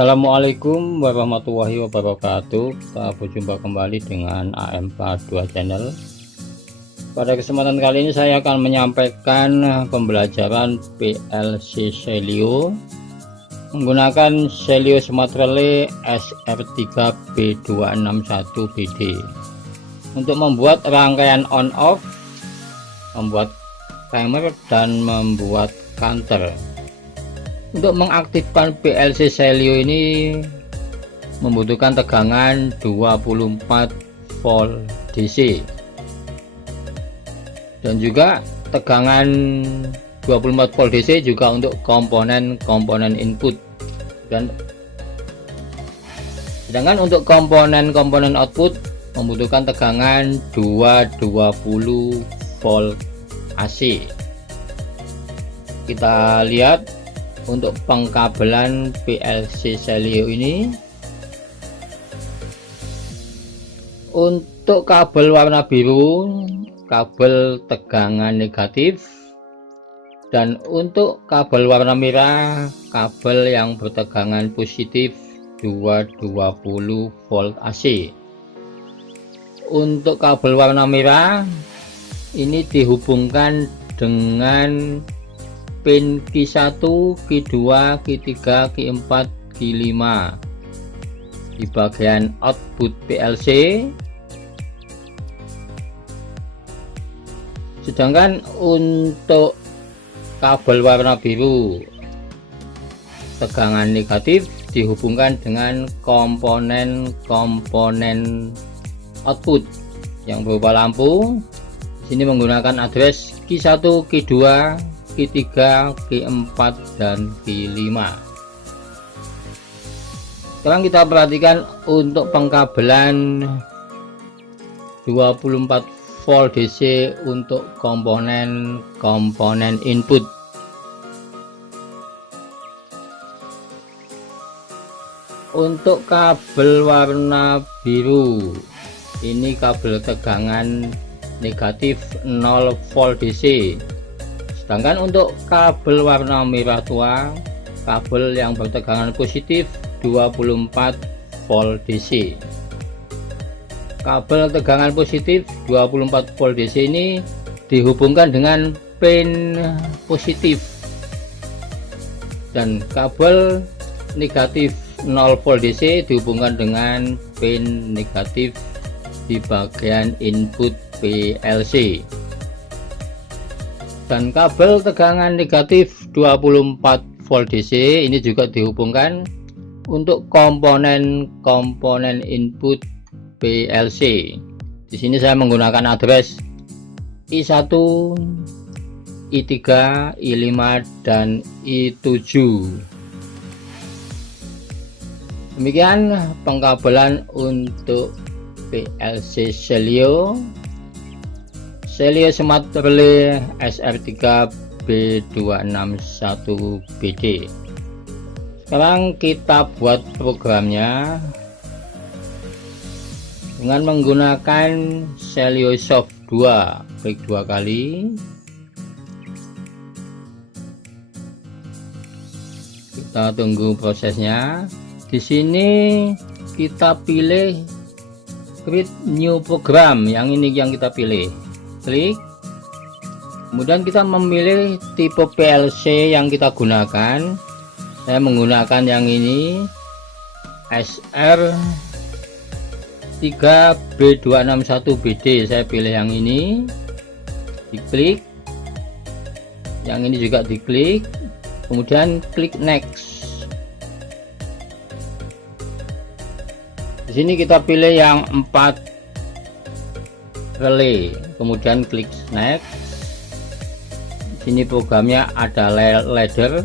Assalamualaikum warahmatullahi wabarakatuh. Kita berjumpa kembali dengan AM42 channel. Pada kesempatan kali ini saya akan menyampaikan pembelajaran PLC Celio menggunakan Celio Smart Relay SR3B261BD untuk membuat rangkaian on off, membuat timer, dan membuat counter. Untuk mengaktifkan PLC Celio ini membutuhkan tegangan 24 volt DC dan juga tegangan 24 volt DC juga untuk komponen-komponen input, dan sedangkan untuk komponen-komponen output membutuhkan tegangan 220 volt AC. Kita lihat untuk pengkabelan PLC Celio ini. Untuk kabel warna biru, kabel tegangan negatif, dan untuk kabel warna merah, kabel yang bertegangan positif 220 volt AC. Untuk kabel warna merah ini dihubungkan dengan pin Q1, Q2, Q3, Q4, Q5 di bagian output PLC. Sedangkan untuk kabel warna biru tegangan negatif dihubungkan dengan komponen-komponen output yang berupa lampu. Di sini menggunakan address Q1, Q2, Q3, Q4, dan Q5. Sekarang kita perhatikan untuk pengkabelan 24 volt DC untuk komponen-komponen input. Untuk kabel warna biru ini kabel tegangan negatif 0 volt DC. Sedangkan untuk kabel warna merah tua, kabel yang bertegangan positif 24 volt DC. Kabel tegangan positif 24 volt DC ini dihubungkan dengan pin positif, dan kabel negatif 0 volt DC dihubungkan dengan pin negatif di bagian input PLC. Dan kabel tegangan negatif 24 volt DC ini juga dihubungkan untuk komponen-komponen input PLC. Di sini saya menggunakan address I1, I3, I5, dan I7. Demikian pengkabelan untuk PLC Celio Smart Relay SR3B261BD. Sekarang kita buat programnya dengan menggunakan Celio Soft 2. Klik 2 kali. Kita tunggu prosesnya. Di sini kita pilih create new program, yang ini yang kita pilih. Klik, kemudian kita memilih tipe PLC yang kita gunakan. Saya menggunakan yang ini SR3B261BD. saya pilih yang ini, diklik, yang ini juga diklik, kemudian klik next. Di sini kita pilih yang 4 relay, kemudian klik next. Di sini programnya ada ladder,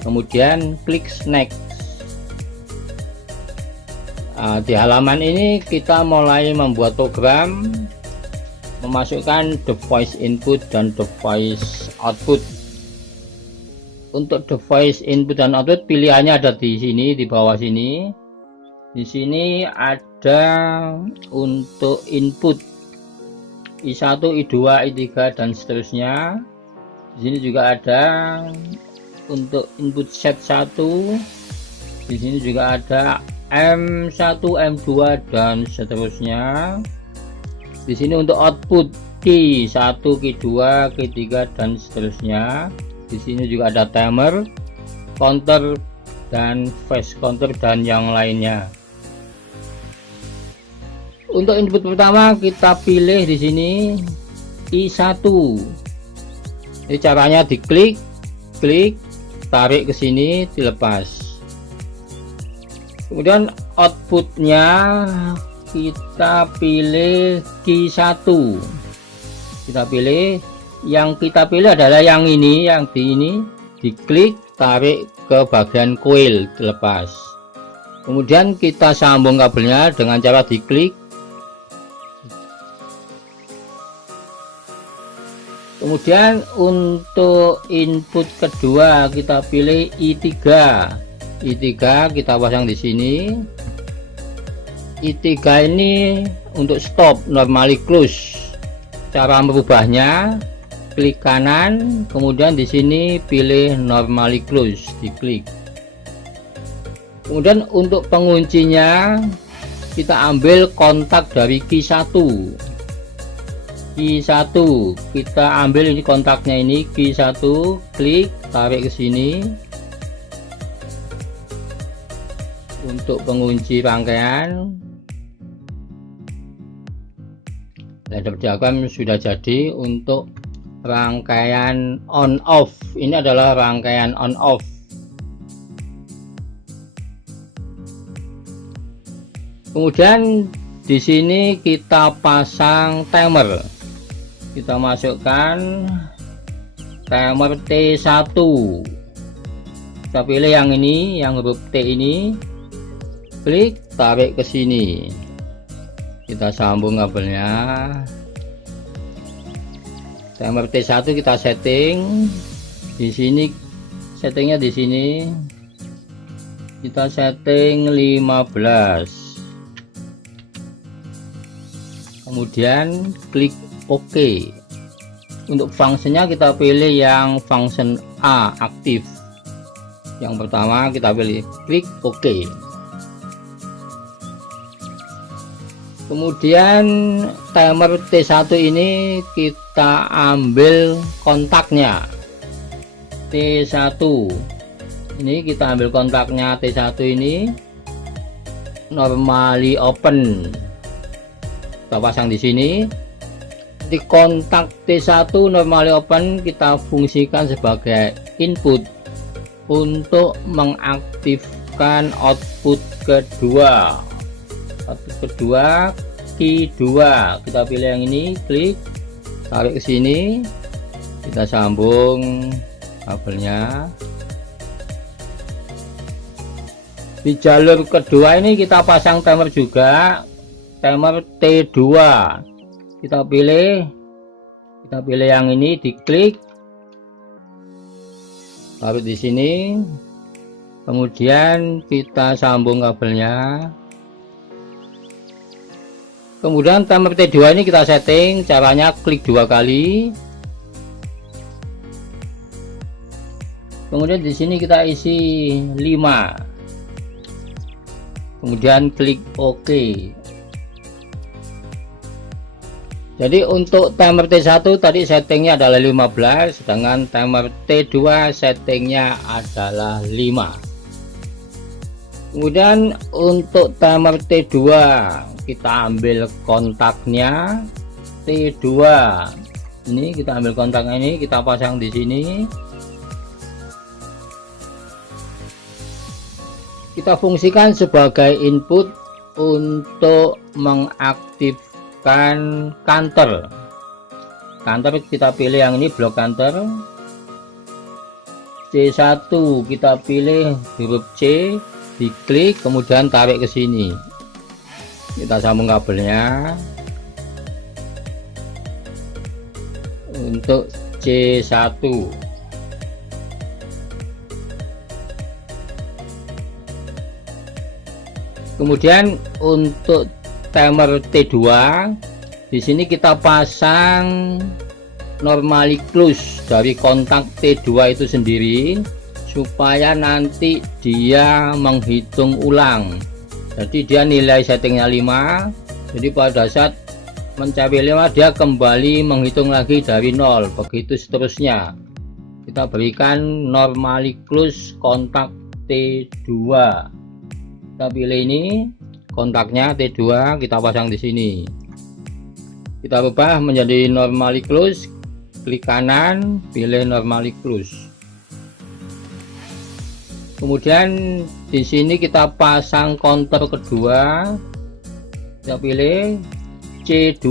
kemudian klik next. Di halaman ini kita mulai membuat program, memasukkan device input dan device output. Untuk device input dan output pilihannya ada di sini, di bawah sini. Di sini ada untuk input I1, I2, I3, dan seterusnya. Di sini juga ada untuk input set 1, Di sini juga ada M1, M2 dan seterusnya. Di sini untuk output key 1, key 2, key 3 dan seterusnya. Di sini juga ada timer, counter dan fast counter dan yang lainnya. Untuk input pertama kita pilih di sini I1. Ini caranya diklik, klik, tarik ke sini, dilepas. Kemudian outputnya kita pilih key 1. Kita pilih, yang kita pilih adalah yang ini, yang di ini, diklik, tarik ke bagian coil, dilepas. Kemudian kita sambung kabelnya dengan cara diklik. Kemudian untuk input kedua kita pilih I3. I3 kita pasang di sini. I3 ini untuk stop, normally close. Cara merubahnya klik kanan, kemudian di sini pilih normally close, diklik. Kemudian untuk penguncinya kita ambil kontak dari key 1. Key 1 kita ambil ini kontaknya, ini key 1, klik, tarik ke sini. Untuk pengunci rangkaian ladder diagram sudah jadi. Untuk rangkaian on off, ini adalah rangkaian on off. Kemudian di sini kita pasang timer. Kita masukkan timer T1. Kita pilih yang ini, yang huruf T ini, klik, tarik ke sini. Kita sambung kabelnya. Timer T1 kita setting. Di sini settingnya, di sini kita setting 15. Kemudian klik OK. Untuk fungsinya kita pilih yang function A, aktif. Yang pertama kita pilih, klik OK. Kemudian timer T1 ini kita ambil kontaknya T1. Ini kita ambil kontaknya T1 ini, normally open. Kita pasang di sini. Di kontak T1 normally open kita fungsikan sebagai input untuk mengaktifkan output kedua. Output kedua key 2, kita pilih yang ini, klik, tarik ke sini, kita sambung kabelnya. Di jalur kedua ini kita pasang timer juga, timer T2. Kita pilih yang ini, diklik, taruh di sini, kemudian kita sambung kabelnya. Kemudian timer T2 ini kita setting, caranya klik 2 kali. Kemudian di sini kita isi 5. Kemudian klik OK. Jadi untuk timer T1 tadi settingnya adalah 15, sedangkan timer T2 settingnya adalah 5. Kemudian untuk timer T2 kita ambil kontaknya T2. Ini kita ambil kontaknya, ini kita pasang di sini. Kita fungsikan sebagai input untuk mengaktifkan counter. Counter kita pilih yang ini, blok counter. C1 kita pilih huruf C, diklik, kemudian tarik ke sini. Kita sambung kabelnya. Untuk C1. Kemudian untuk timer T2 di sini kita pasang normally close dari kontak T2 itu sendiri supaya nanti dia menghitung ulang. Jadi dia nilai settingnya 5, jadi pada saat mencapai 5 dia kembali menghitung lagi dari 0, begitu seterusnya. Kita berikan normally close kontak T2. Kita pilih ini kontaknya T2, kita pasang di sini. Kita ubah menjadi normally close, klik kanan, pilih normally close. Kemudian di sini kita pasang counter kedua, kita pilih C2,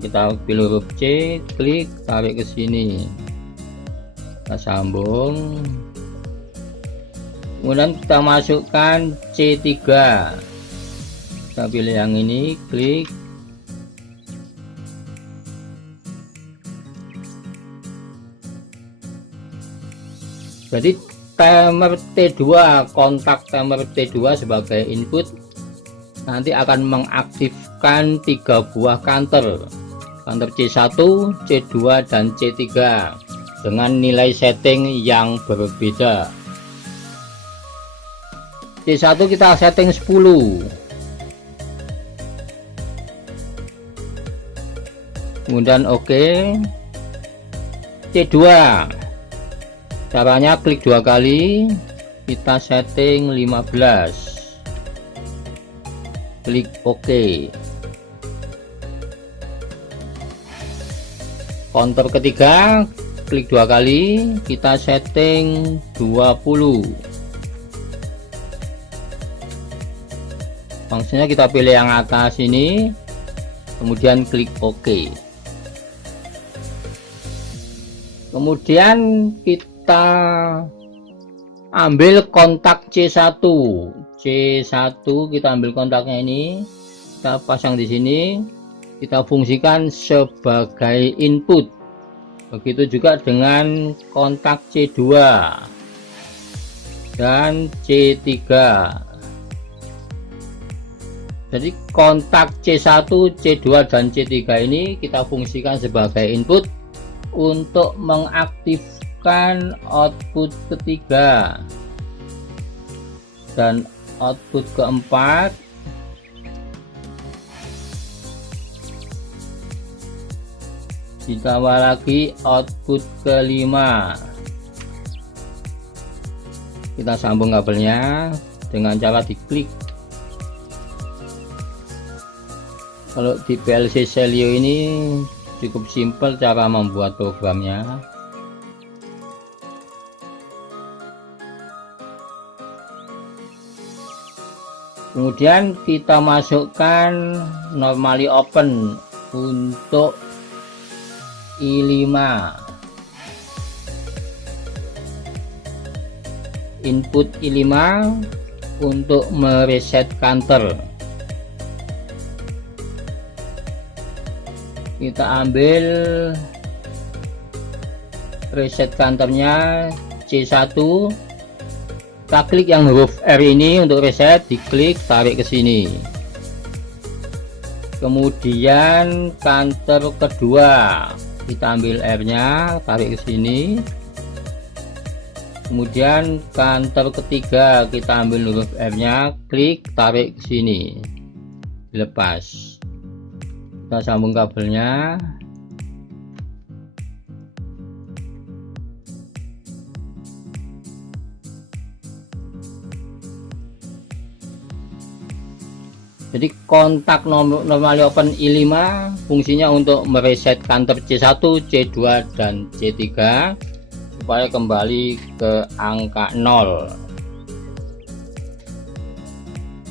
kita pilih huruf C, klik, tarik ke sini, kita sambung. Kemudian kita masukkan C3, kita pilih yang ini, klik. Jadi timer T2, kontak timer T2 sebagai input nanti akan mengaktifkan 3 buah counter C1, C2 dan C3 dengan nilai setting yang berbeda. C1 kita setting 10, kemudian oke. C2 caranya klik 2 kali, kita setting 15, klik OK. Counter ketiga klik 2 kali, kita setting 20. Fungsinya kita pilih yang atas ini, kemudian klik OK. Kemudian kita ambil kontak C1. Kita ambil kontaknya ini, kita pasang di sini, kita fungsikan sebagai input. Begitu juga dengan kontak C2 dan C3. Jadi kontak C1, C2 dan C3 ini kita fungsikan sebagai input untuk mengaktifkan output ketiga dan output keempat. Ditambah lagi output kelima. Kita sambung kabelnya dengan cara diklik. Kalau di PLC Celio ini cukup simpel cara membuat programnya. Kemudian kita masukkan normally open untuk I5, input I5 untuk mereset counter. Kita ambil reset counternya C1, kita klik yang huruf R ini untuk reset, diklik, tarik ke sini. Kemudian counter kedua kita ambil R nya, tarik ke sini. Kemudian counter ketiga kita ambil huruf R nya, klik, tarik ke sini, dilepas. Kita sambung kabelnya. Jadi kontak normally open I5 fungsinya untuk mereset counter C1, C2 dan C3 supaya kembali ke angka 0.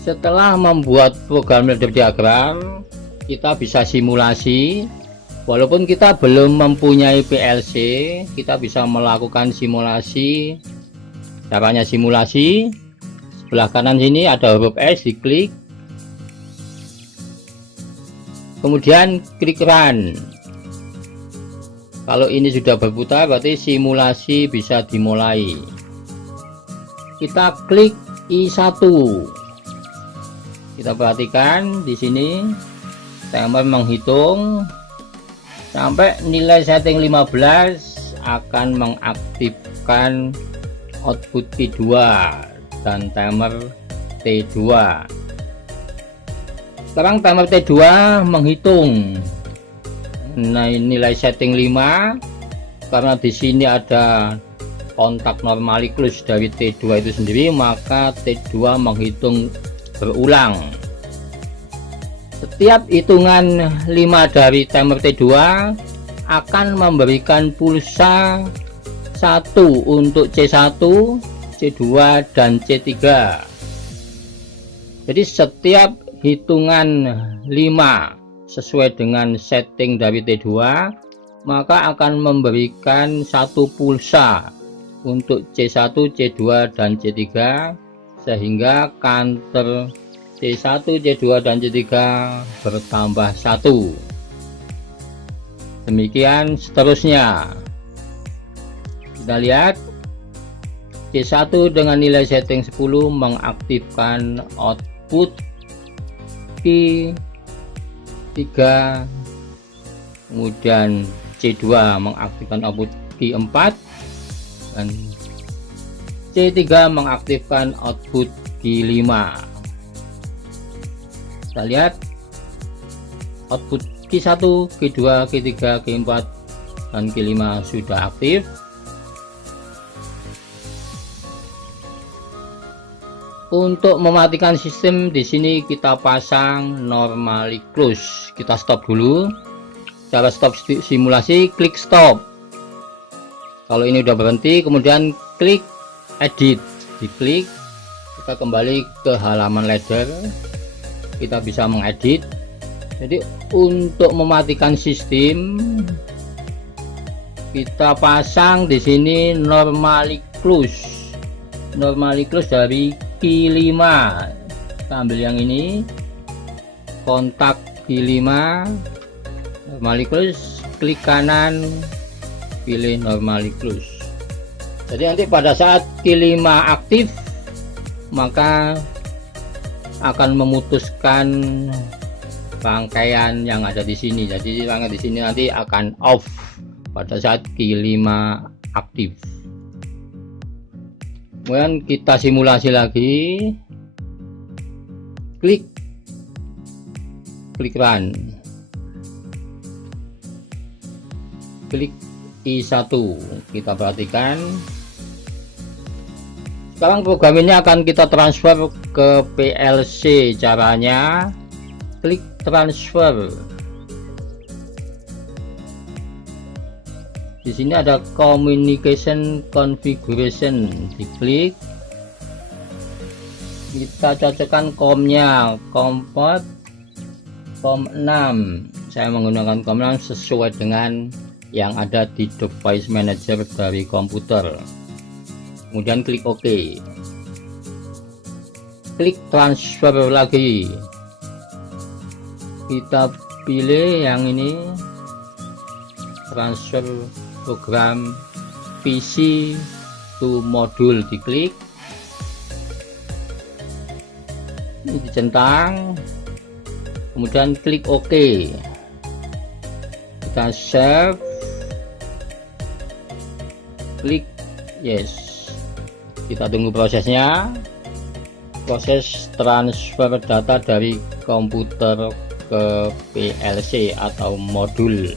Setelah membuat program ladder diagram, kita bisa simulasi. Walaupun kita belum mempunyai PLC, kita bisa melakukan simulasi. Caranya simulasi, sebelah kanan sini ada huruf S, diklik, kemudian klik run. Kalau ini sudah berputar berarti simulasi bisa dimulai. Kita klik I1. Kita perhatikan di sini timer menghitung sampai nilai setting 15 akan mengaktifkan output T2 dan timer T2. Sekarang timer T2 menghitung nilai setting 5 karena di sini ada kontak normally close dari T2 itu sendiri, maka T2 menghitung berulang. Setiap hitungan 5 dari timer T2 akan memberikan pulsa 1 untuk C1, C2 dan C3. Jadi setiap hitungan 5 sesuai dengan setting dari T2 maka akan memberikan 1 pulsa untuk C1, C2 dan C3, sehingga counter C1, C2 dan C3 bertambah 1. Demikian seterusnya. Kita lihat C1 dengan nilai setting 10 mengaktifkan output Q3, kemudian C2 mengaktifkan output Q4 dan C3 mengaktifkan output Q5. Kita lihat output Q1, Q2, Q3, Q4 dan Q5 sudah aktif. Untuk mematikan sistem, di sini kita pasang normally close. Kita stop dulu. Cara stop simulasi, klik stop. Kalau ini udah berhenti, kemudian klik edit. Diklik, kita kembali ke halaman ladder. Kita bisa mengedit. Jadi untuk mematikan sistem, kita pasang di sini normally close. Normally close dari Q5. Kita ambil yang ini, kontak Q5, normally close, klik kanan, pilih normally close. Jadi nanti pada saat Q5 aktif maka akan memutuskan rangkaian yang ada di sini. Jadi rangkaian di sini nanti akan off pada saat Q5 aktif. Kemudian kita simulasi lagi, klik run, klik I1. Kita perhatikan sekarang program ini akan kita transfer ke PLC. Caranya klik transfer. Di sini ada communication configuration, diklik. Kita cocokkan COM-nya, COM port COM6. Saya menggunakan COM6 sesuai dengan yang ada di device manager dari komputer. Kemudian klik OK. Klik transfer lagi. Kita pilih yang ini, transfer program PC to module, diklik. Ini dicentang, kemudian klik OK. Kita save, klik yes. Kita tunggu prosesnya. Proses transfer data dari komputer ke PLC atau modul.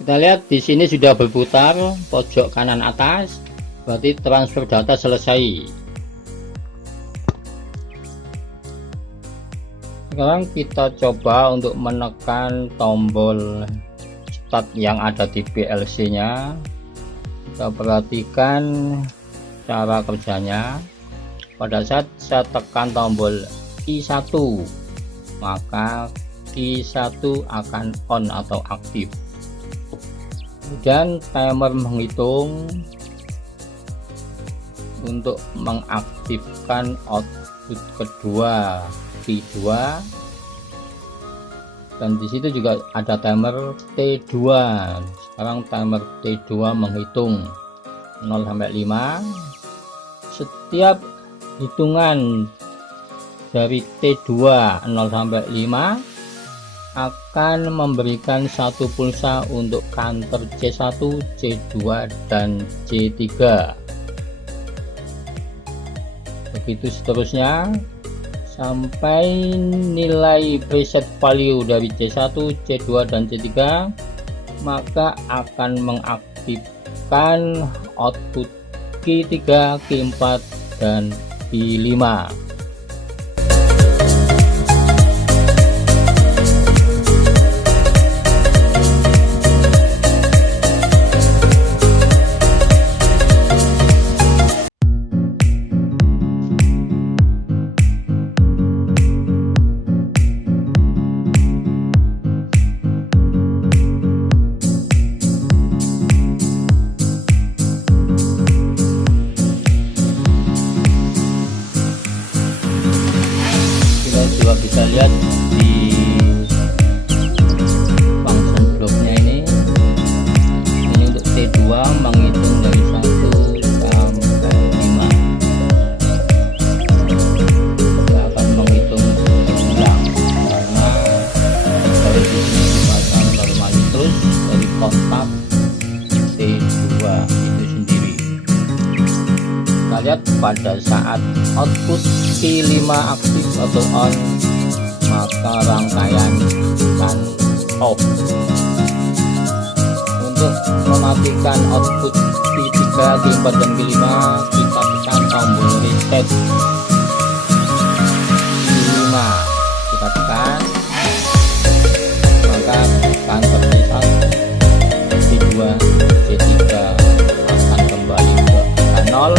Kita lihat di sini sudah berputar pojok kanan atas, berarti transfer data selesai. Sekarang kita coba untuk menekan tombol start yang ada di PLC nya. Kita perhatikan cara kerjanya. Pada saat saya tekan tombol I1 maka I1 akan on atau aktif. Kemudian timer menghitung untuk mengaktifkan output kedua T2, dan di situ juga ada timer T2. Sekarang timer T2 menghitung 0 sampai 5. Setiap hitungan dari T2 0 sampai 5 akan memberikan satu pulsa untuk counter C1, C2 dan C3. Begitu seterusnya sampai nilai preset value dari C1, C2 dan C3, maka akan mengaktifkan output Q3, Q4 dan Q5. Bisa lihat di function blocknya ini untuk T2 menghitung dari 1 sampai 5. Dia akan menghitung berulang karena dari sini dipasang normalitas dari kontak T2 itu sendiri. Kita lihat pada saat output Q5 aktif atau on, maka rangkaian akan off. Untuk mematikan output Q3, Q4 dan Q5, kita tekan tombol reset Q5, kita tekan, maka counter C1, C2, C3 akan kembali ke angka 0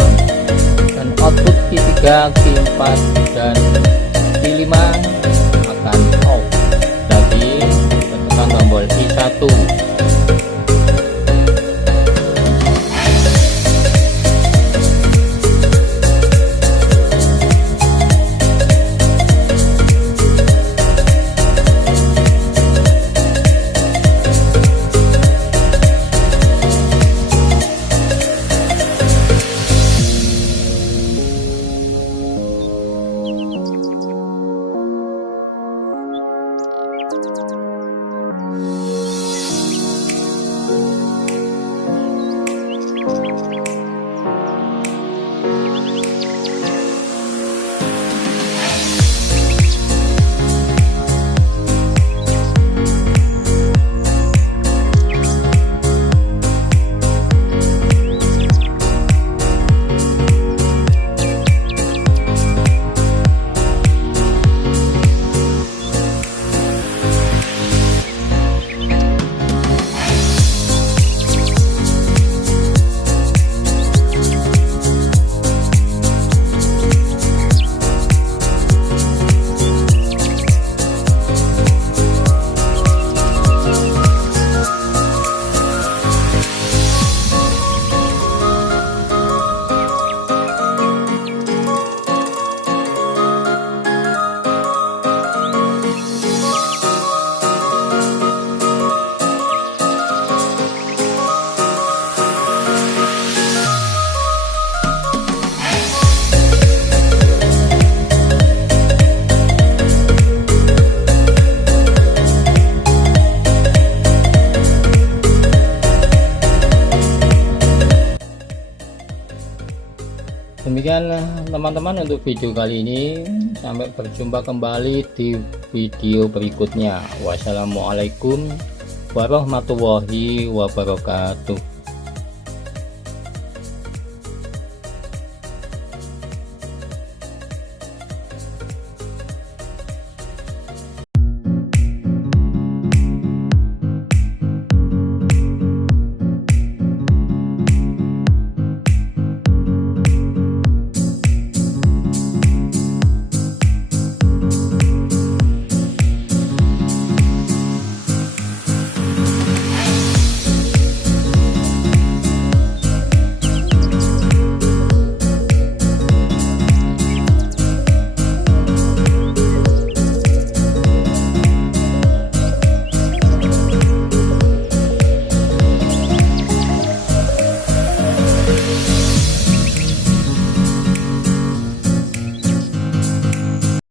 dan output Q3, Q4 dan Q5 akan off. Jadi tekan tombol I1. Demikian teman-teman untuk video kali ini. Sampai berjumpa kembali di video berikutnya. Wassalamualaikum warahmatullahi wabarakatuh.